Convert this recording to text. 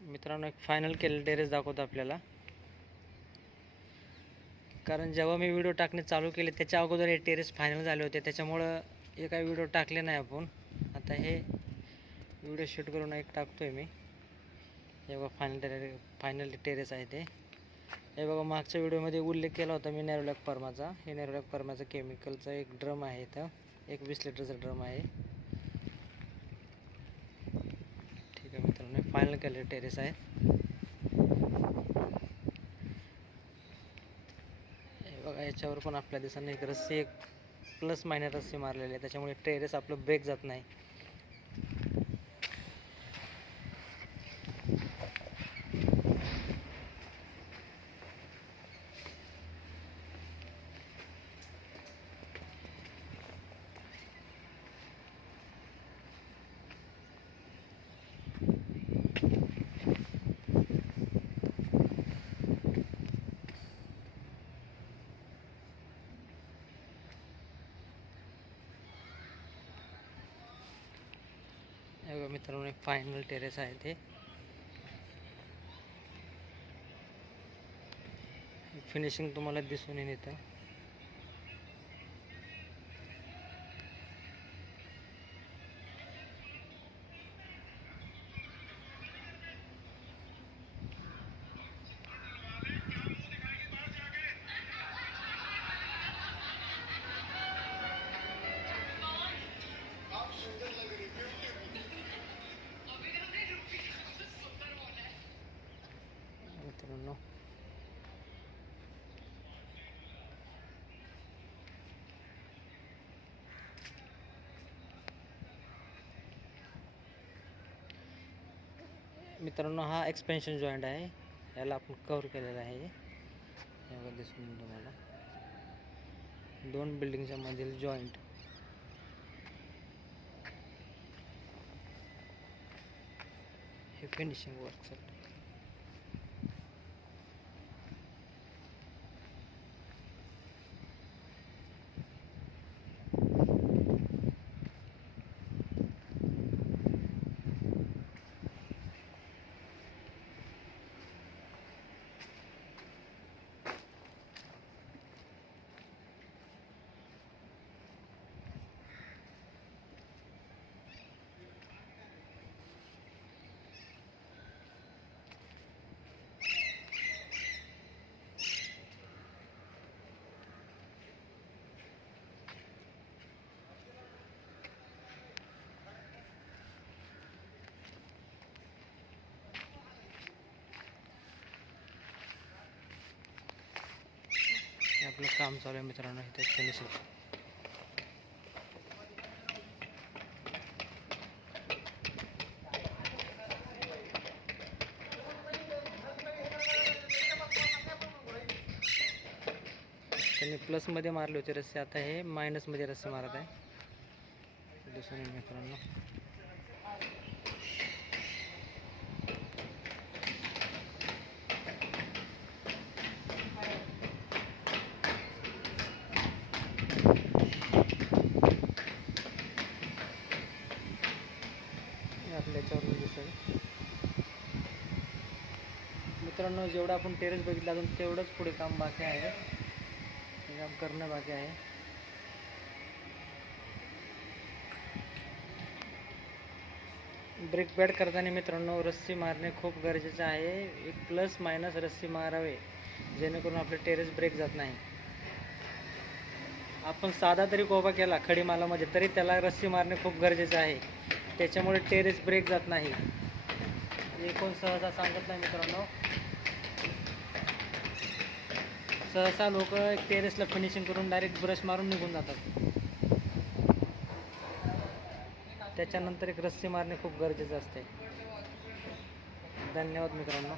मित्रांनो, एक फायनल केलेलं टेरेस दाखवतो आपल्याला. कारण जेव्हा मी व्हिडिओ टाकणे चालू केले त्याच्या अगोदर हे टेरेस फायनल झाले होते, त्याच्यामुळं हे काही व्हिडिओ टाकले नाही आपण. आता हे व्हिडिओ शूट करून एक टाकतोय मी. हे बघा फायनल टेरेस आहे ते. हे बघा, मागच्या व्हिडिओमध्ये उल्लेख केला होता मी नेरोलॅक पर्माचा. हे नेरोलॅक पर्माचं केमिकलचा एक ड्रम आहे. इथं एक 20 लिटरचा ड्रम आहे. ठीक आहे मित्रांनो, फायनल केलेलं टेरेस आहे. हे बघा, याच्यावर पण आपल्या दिसाने एक रस्सी, एक प्लस मायनस रस्सी मारलेली आहे, त्याच्यामुळे टेरेस आपलं ब्रेक जात नाही. हे बघा मित्रांनो, एक फायनल टेरेस आहे ते. फिनिशिंग तुम्हाला दिसून येईल इथं. मित्रांनो, हा एक्सपेन्शन जॉईंट आहे. याला आपण कव्हर केलेला आहे. यावर दिसून येईल तुम्हाला 2 बिल्डिंगच्या मधील जॉईंट. हे फिनिशिंग वर्कसाठी. आपलं काम चालू आहे मित्रांनो, इथे फिनिशिंग. त्यांनी प्लसमध्ये मारले होते रस्से, आता हे मायनसमध्ये रस्से मारत आहे. दिसून येईल मित्रांनो. आपल्याच्यावर दिसेल मित्रांनो, जेवढं आपण टेरेस बघितलं अजून तेवढंच पुढे काम बाकी आहे. हे काम करणं बाकी आहे. ब्रेक पॅड करताना मित्रांनो रस्सी मारणे खूप गरजेचं आहे. एक प्लस मायनस रस्सी मारावे, जेणेकरून आपले टेरेस ब्रेक जात नाही. आपण साधा तरी कोबा केला खडी मालामध्ये तरी त्याला रस्सी मारणे खूप गरजेचं आहे, त्याच्यामुळे टेरेस ब्रेक जात नाही. हे कोण सहसा सांगत नाही मित्रांनो. सहसा लोक टेरेसला फिनिशिंग करून डायरेक्ट ब्रश मारून निघून जातात. त्याच्यानंतर एक रस्सी मारणे खूप गरजेचं असते. धन्यवाद मित्रांनो.